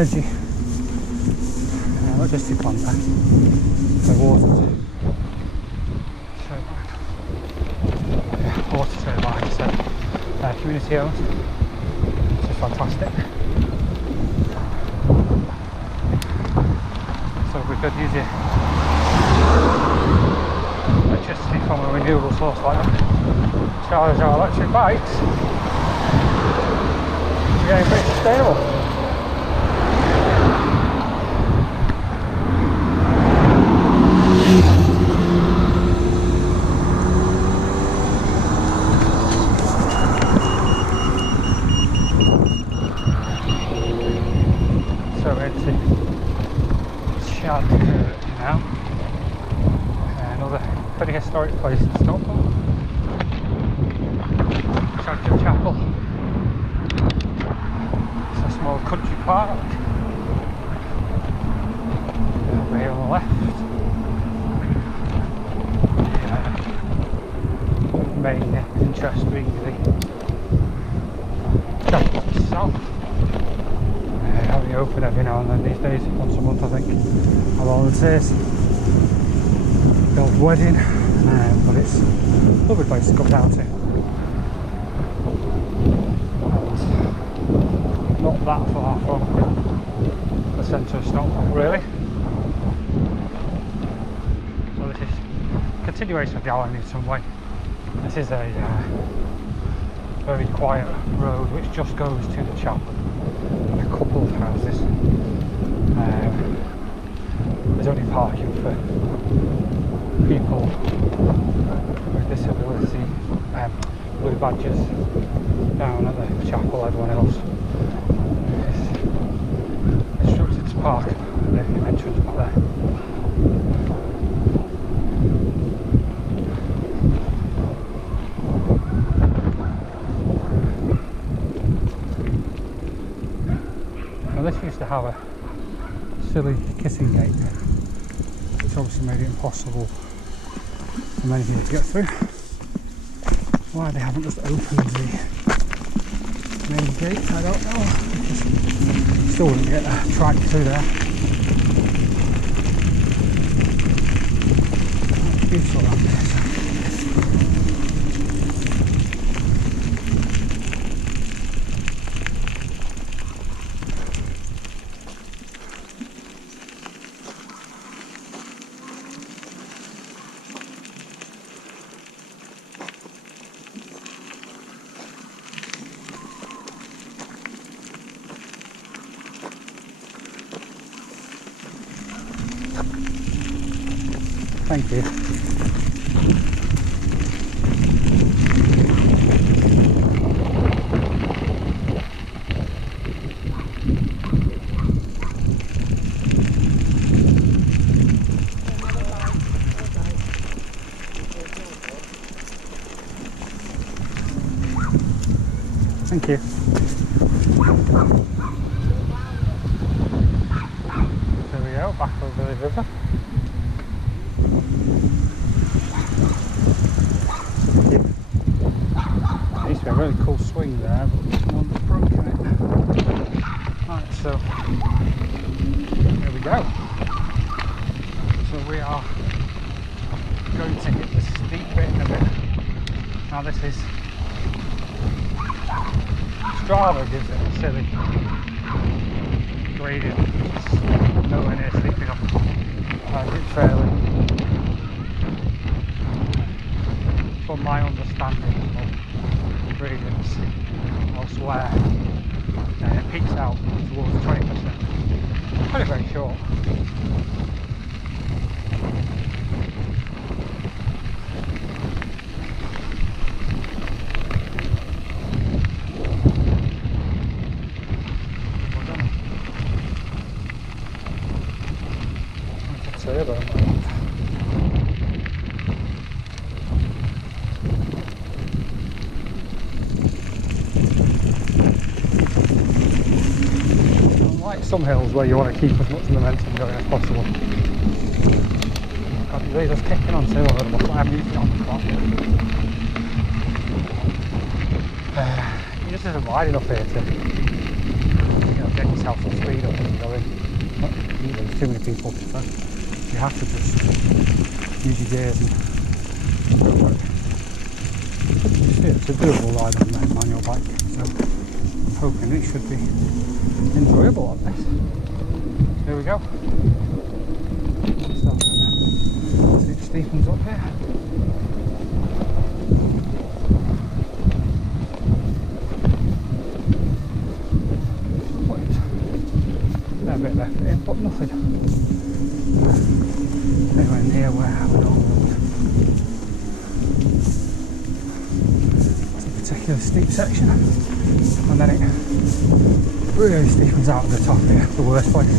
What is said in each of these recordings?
energy. Electricity plant there. The water. Water turbine, so community owned, which is fantastic. So we could use it electricity from a renewable source like that, charge our electric bikes, we're getting pretty sustainable. Now, another pretty historic place in Stockholm, Church Chapel. It's a small country park. Over here on the left, the main interest being the chapel itself. Only open every now and then these days, once a month I think, how volunteers. The old wedding, but it's a lovely place to come down to. And not that far from the centre of Stockholm really. So this is a continuation of the island in some way. This is a very quiet road which just goes to the chapel. A couple of houses. There's only parking for people with disability, blue badges down at the chapel. Everyone else is instructed to park at the entrance back there. This used to have a silly kissing gate, which obviously made it impossible for many people to get through. Why they haven't just opened the main gate, I don't know. Still wouldn't get a track through there. That's beautiful around there. Thank you. Thank you. There we go, back over the river. There used to be a really cool swing there, but someone's broken it. Right, so there we go. So we are going to hit the steep bit in a bit. Now this is Strava gives it a silly gradient, it's nowhere near steep enough. It's fairly, from my understanding of gradients elsewhere, it peaks out towards 20%. Very, very short. Unlike some hills where you want to keep as much momentum going as possible. God, you're really just kicking on too over the muffler. I haven't used it on the clock. It just isn't wide enough here to get yourself some speed up and go in. There's too many people, so you have to just use your gears and go for it. It's a doable ride on the manual bike, so I'm hoping it should be enjoyable on this. Here we go. See it steepens up here. A bit left in, but nothing anywhere near where I would almost. It's a particularly steep section, and then it really steepens out at the top here, the worst place.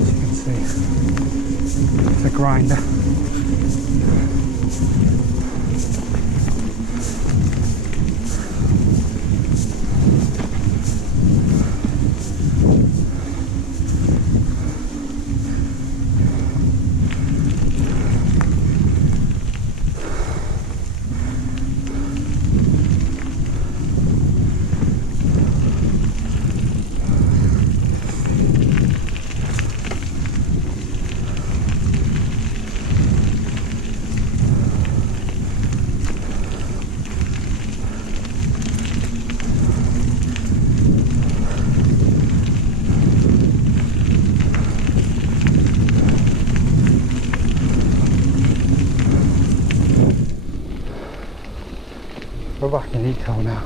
As you can see, it's a grinder. We're back in eco now.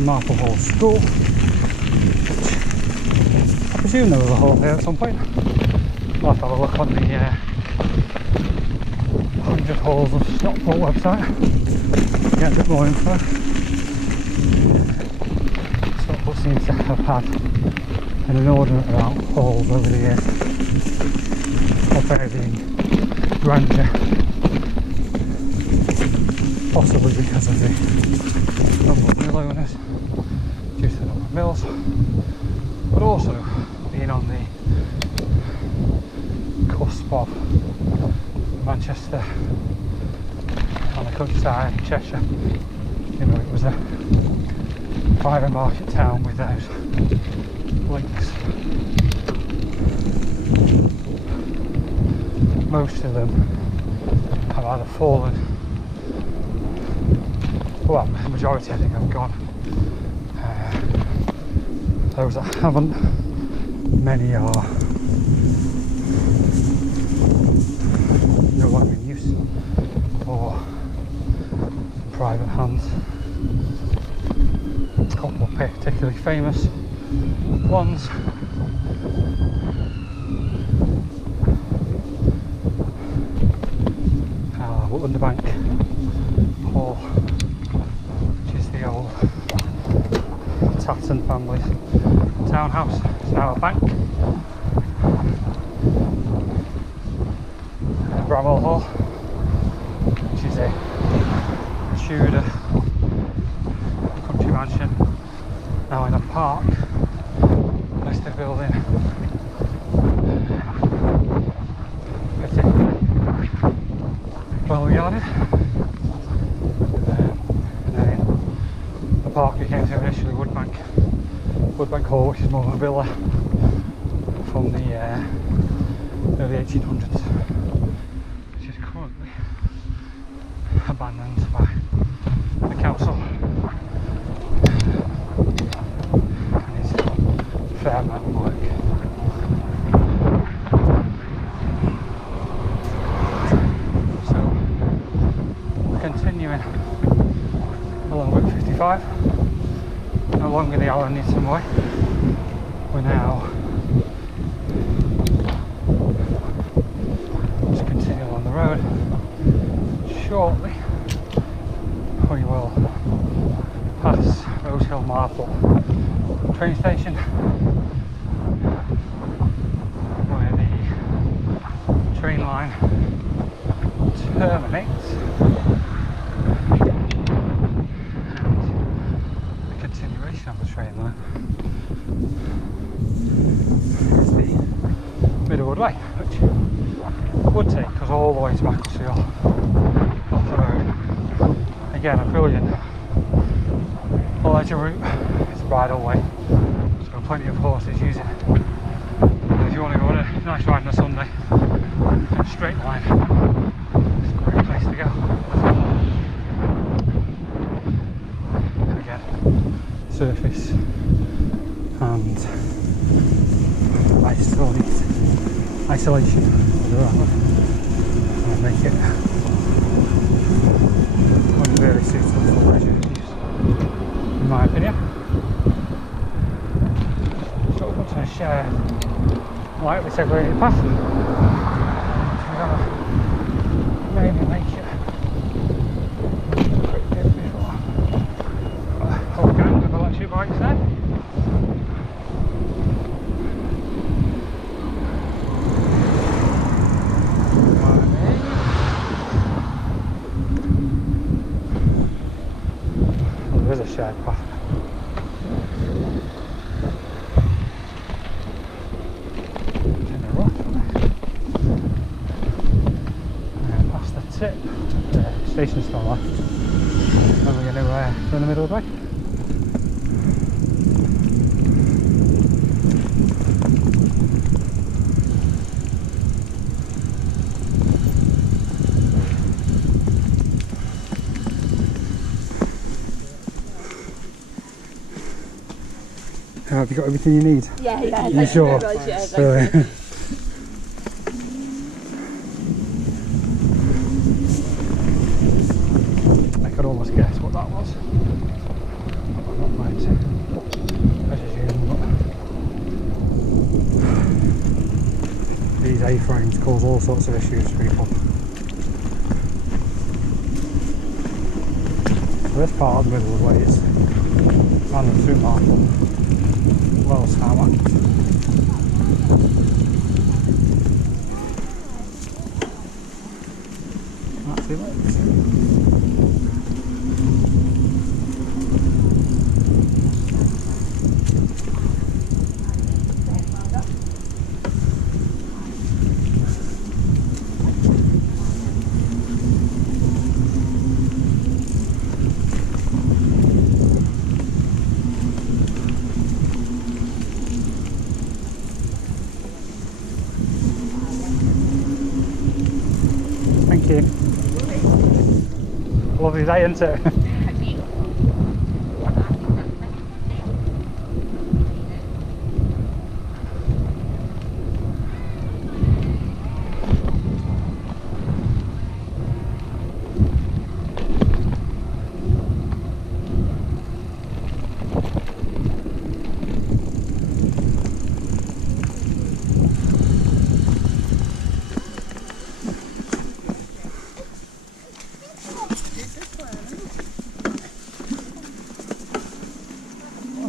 Marple Hall School, which I presume there was a hall here at some point. I'll have to have a look on the 100 Halls of Stockport website to get a bit more info. Stockport seems to have had an inordinate amount of halls over the years of varying grandeur, possibly because of the number of mill owners, due to the number of mills, but also being on the cusp of Manchester, on the countryside, Cheshire. You know, it was a private market town without links. Most of them have either fallen, well, the majority I think have gone. Those that haven't, many are no longer in use or in private hands. couple of particularly famous ones. Underbank Hall, which is the old Tatton family's townhouse. It's now a bank. Bramwell Hall, which is a Tudor country mansion, now in a park. Listed building, particularly well regarded. And then the park became to initially Woodbank Hall, which is more of a villa from the early 1800s, which is currently abandoned by the council. And is a fair amount of work. Continuing along Route 55, no longer the Allen Newton Way. We're now just continue along the road. Shortly we will pass Rose Hill Marple train station, where the train line terminates. Of the train line is the Middlewood Way, which would take us all the way to Macclesfield off the road. Again, a brilliant leisure route. It's a bridle way, so plenty of horses use it. And if you want to go on a nice ride on a Sunday in a straight line, it's a great place to go. Again, surface and isolation of the road and make it really suitable for leisure use, in my opinion. So we're going to share lightly segregated path. So we're going to maybe make it a quick bit before a whole gang of electric bikes there. There's a shared path. In the rock, and past the tip, the station's still left. And we're going to go in the middle of the way. Have you got everything you need? Yeah. You sure? Brilliant. I could almost guess what that was. I'm not going to, as you these A-frames cause all sorts of issues for people. So this part of the middle of the way is random through Marple. Well tarmac. That's it. Thank you. Lovely day, isn't it?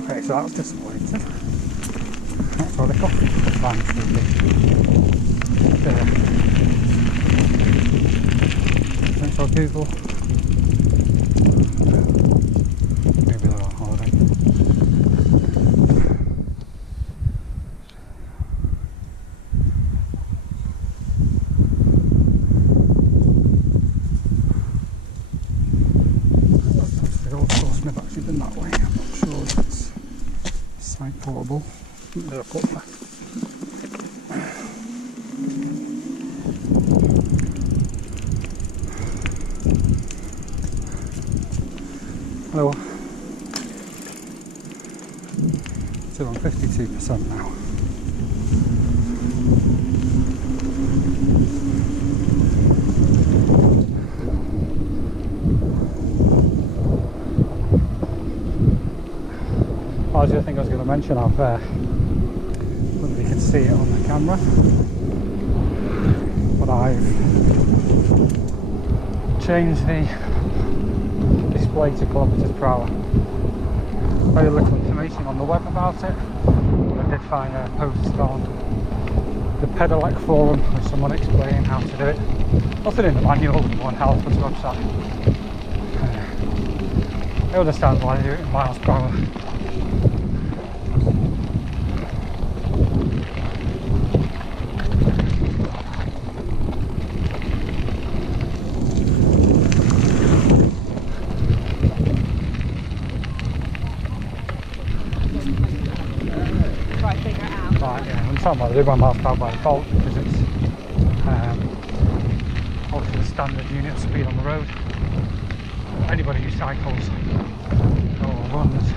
Okay, so that was disappointing. That's where the coffee van should be. There. Thanks for Google. Maybe they're on holiday. The old course may have actually been that way. I'm not sure if it's site portable. There's a footpath. Hello. So on 52% now. That was the other thing I was going to mention. I don't know if you can see it on the camera, but I've changed the display to kilometres per hour. Very little information on the web about it, but I did find a post on the Pedelec forum with someone explaining how to do it. Nothing in the manual on Halford's website. I understand why they do it in miles per hour. Right, yeah, I'm talking about the 1 mile per hour by default because it's obviously the standard unit of speed on the road. Anybody who cycles or runs